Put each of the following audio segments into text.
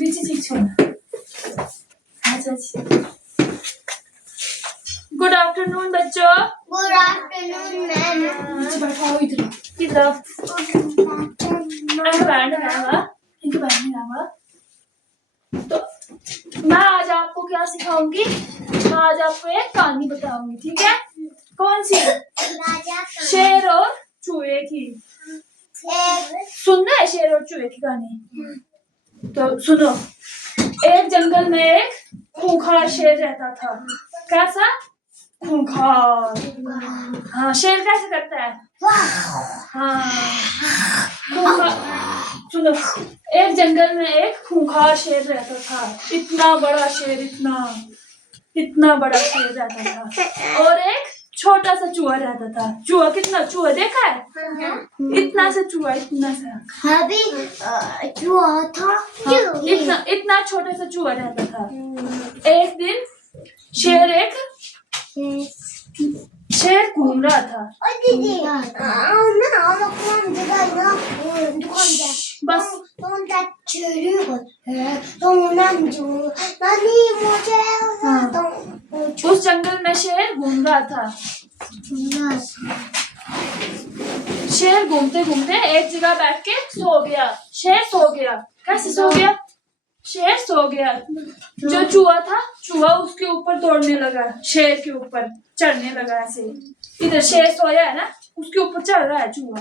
नीचे चीख छोड़ना। अच्छा गुड आफ्टरनून बच्चों। Good afternoon ma'am. नीचे बैठाओ इधर इधर इनके बैठने जाऊंगा। तो मैं आज आपको क्या सिखाऊंगी, मैं आज आपको एक कहानी बताऊंगी, ठीक है? कौन सी? शेर और चूहे की। सुनना है शेर और चूहे की कहानी? तो सुनो। एक जंगल में एक खूंखार शेर रहता था। कैसा? खूंखार। हाँ, शेर कैसे करता है? हाँ, सुनो। एक जंगल में एक खूंखार शेर रहता था। इतना बड़ा शेर, इतना बड़ा शेर रहता था। और एक छोटा सा चूहा रहता था। चूहा कितना, चूहा देखा है? इतना सा चूहा, इतना सा। अभी चूहा था। इतना छोटा सा चूहा रहता था। एक दिन शेर घूम रहा था। बस उस जंगल में शेर घूम रहा था। शेर घूमते घूमते एक जगह बैठ के सो गया। शेर सो गया। कैसे सो गया? शेर सो गया। जो चूहा था, चूहा उसके ऊपर दौड़ने लगा, शेर के ऊपर चढ़ने लगा। ऐसे इधर शेर सोया है ना, उसके ऊपर चढ़ रहा है चूहा।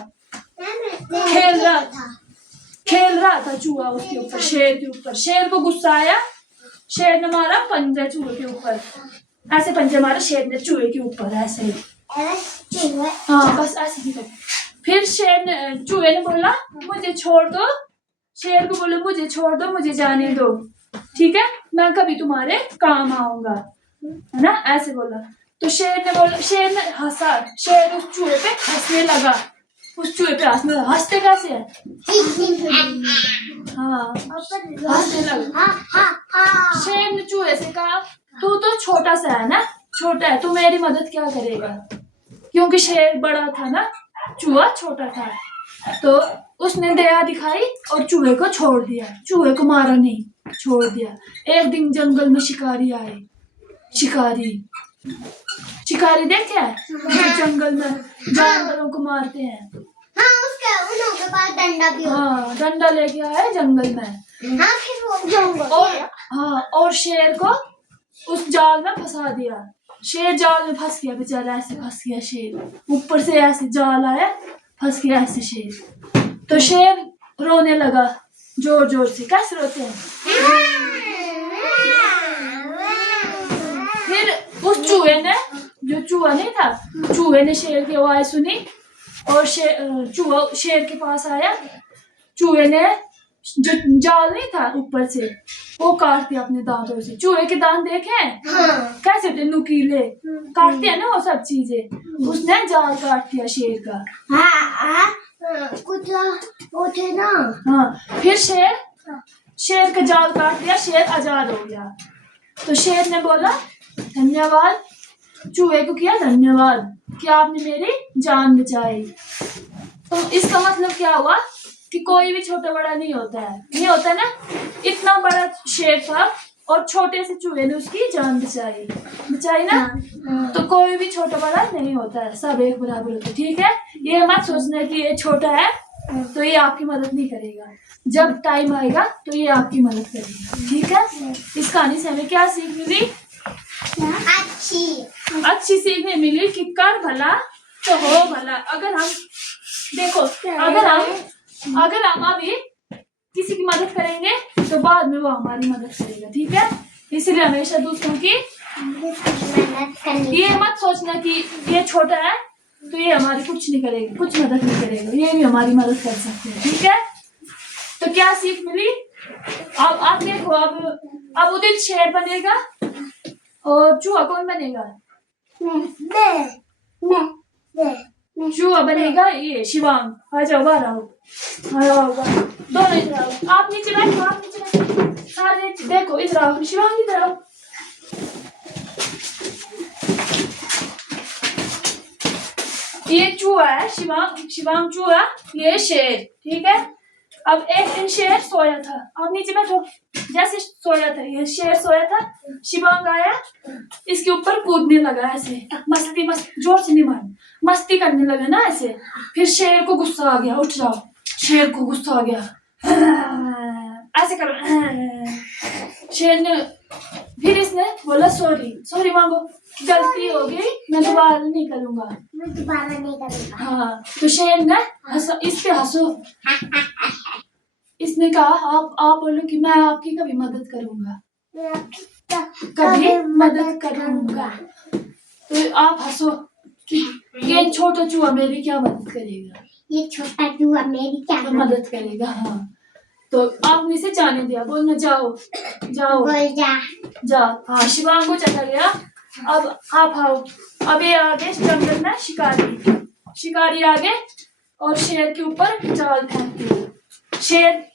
खेल रहा था चूहा उसके ऊपर, शेर के ऊपर। शेर को गुस्सा आया। शेर ने मारा पंजा चूहे के ऊपर। ऐसे पंजा मारा शेर ने चूहे के ऊपर, ऐसे। हाँ, बस ऐसे ही। फिर चूहे ने बोला मुझे छोड़ दो। शेर को बोला मुझे छोड़ दो, मुझे जाने दो, ठीक है? मैं कभी तुम्हारे काम आऊंगा, है ना? ऐसे बोला। तो शेर ने हंसा। शेर उस चूहे पे हंसने लगा। हंसते कैसे है? हाँ, हंसने लगा। शेर ने चूहे से कहा तू तो छोटा सा है ना, छोटा है, तू मेरी मदद क्या करेगा? क्योंकि शेर बड़ा था ना, चूहा छोटा था। तो उसने दया दिखाई और चूहे को छोड़ दिया। चूहे को मारा नहीं, छोड़ दिया। एक दिन जंगल में शिकारी आए। शिकारी देखे है? जंगल में जानवरों को मारते हैं। उनके पास डंडा भी होता है। हाँ, डंडा लेके आए जंगल में। हाँ, फिर वो जंगल और शेर को उस जाल में फंसा दिया। शेर जाल में फंस गया बेचारा, ऐसे फंस गया शेर। ऊपर से ऐसे जाल आया, फंस गया ऐसे शेर। तो शेर रोने लगा जोर जोर से। कैसे रोते हैं? फिर उस चूहे ने, जो चूहा नहीं था, चूहे ने शेर की आवाज सुनी और चूहा शेर के पास आया। चूहे ने जो जाल नहीं था ऊपर से, वो काट दिया अपने दांतों से। चूहे के दांत देखे हैं? हाँ। कैसे होते? नुकीले, काटते हैं ना वो सब चीजें। उसने जाल काट दिया शेर का। कुछ वो थे ना। हाँ, फिर शेर का जाल काट दिया, शेर आजाद हो गया। तो शेर ने बोला धन्यवाद, चूहे को किया धन्यवाद कि आपने मेरी जान बचाई। तो इसका मतलब क्या हुआ कि कोई भी छोटा बड़ा नहीं होता है। नहीं होता ना, इतना बड़ा शेर था और छोटे से चूहे ने उसकी जान बचाई ना। तो कोई भी छोटा बड़ा नहीं होता है, सब एक बराबर होते, ठीक है? ये मत सोचना कि ये छोटा है तो ये आपकी मदद नहीं करेगा। जब टाइम आएगा तो ये आपकी मदद करेगा, ठीक है? इस कहानी से हमें क्या सीख मिली? अच्छी सीखने मिली कि कर भला तो हो भला। अगर हम देखो, अगर हम अभी किसी की मदद करेंगे तो बाद में वो हमारी मदद करेगा, ठीक है? इसलिए हमेशा दूसरों की ये मत सोचना कि ये छोटा है तो ये हमारी कुछ नहीं करेगा, कुछ मदद नहीं करेगा। ये भी हमारी मदद कर सकते हैं, ठीक है? तो क्या सीख मिली? अब आप देखो, अब उदित शेर बनेगा और चूहा कौन बनेगा? चूहा बनेगा ये शिवांग। आ जाओ, बाहर आओ, दोनों इधर आओ। आप नीचे बैठो, सारे देखो, इधर आओ। शिवांग इधर आओ। ये चूहा है शिवांग चूहा, ये शेर, ठीक है? अब एक दिन शेर सोया था, अब नीचे बैठो, जैसे सोया था ये शेर सोया था, शिवांग आया इसके ऊपर कूदने लगा ऐसे, मस्ती जोर से नहीं मार, मस्ती करने लगा ना ऐसे। फिर शेर को गुस्सा आ गया, उठ जाओ, शेर को गुस्सा आ गया, ऐसे करो। शेर ने, फिर इसने बोला सॉरी मांगो, गलती हो गई, मैं दोबारा नहीं करूंगा। मैं दोबारा नहीं करूंगा। हाँ, तो शेर ने इस पे हंसो, इसने कहा आप बोलो कि मैं आपकी कभी मदद करूंगा, मैं आपकी कभी मदद करूंगा। तो आप हंसो कि ये छोटा चूहा मेरी क्या मदद करेगा, ये छोटा चूहा मेरी क्या मदद करेगा। हाँ, तो आपने इसे जाने दिया, बोलना जाओ बोल जा। हाँ, शिवांग को चला गया। अब आप आओ, अब ये आगे जंगल में शिकारी आगे और शेर के ऊपर जाल फेंक दिया, शेर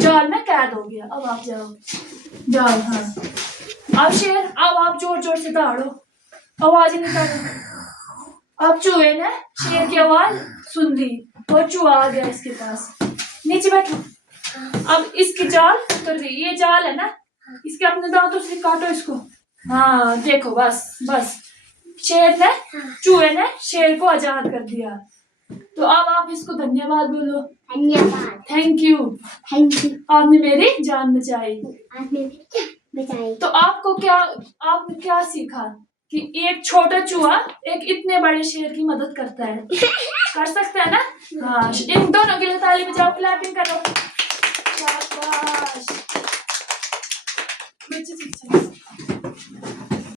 जाल में कैद हो गया। अब आप जाओ। हाँ, अब शेर, अब आप जोर जोर से दौड़ो, आवाज निकालो। अब चूहे ने शेर की आवाज सुन ली और चूहा आ गया इसके पास, नीचे बैठो। अब इसकी जाल उतर गई, ये जाल है ना, इसके अपने दांतों से काटो इसको। हाँ देखो, बस चूहे ने शेर को आजाद कर दिया। तो अब आप इसको धन्यवाद बोलो। धन्यवाद, थैंक यू, आपने मेरी जान बचाई। तो आपने क्या सीखा कि एक छोटा चूहा एक इतने बड़े शेर की मदद करता है, कर सकता है ना। हाँ, इन दोनों के लिए ताली बजाओ, क्लैपिंग करो, शाबाश।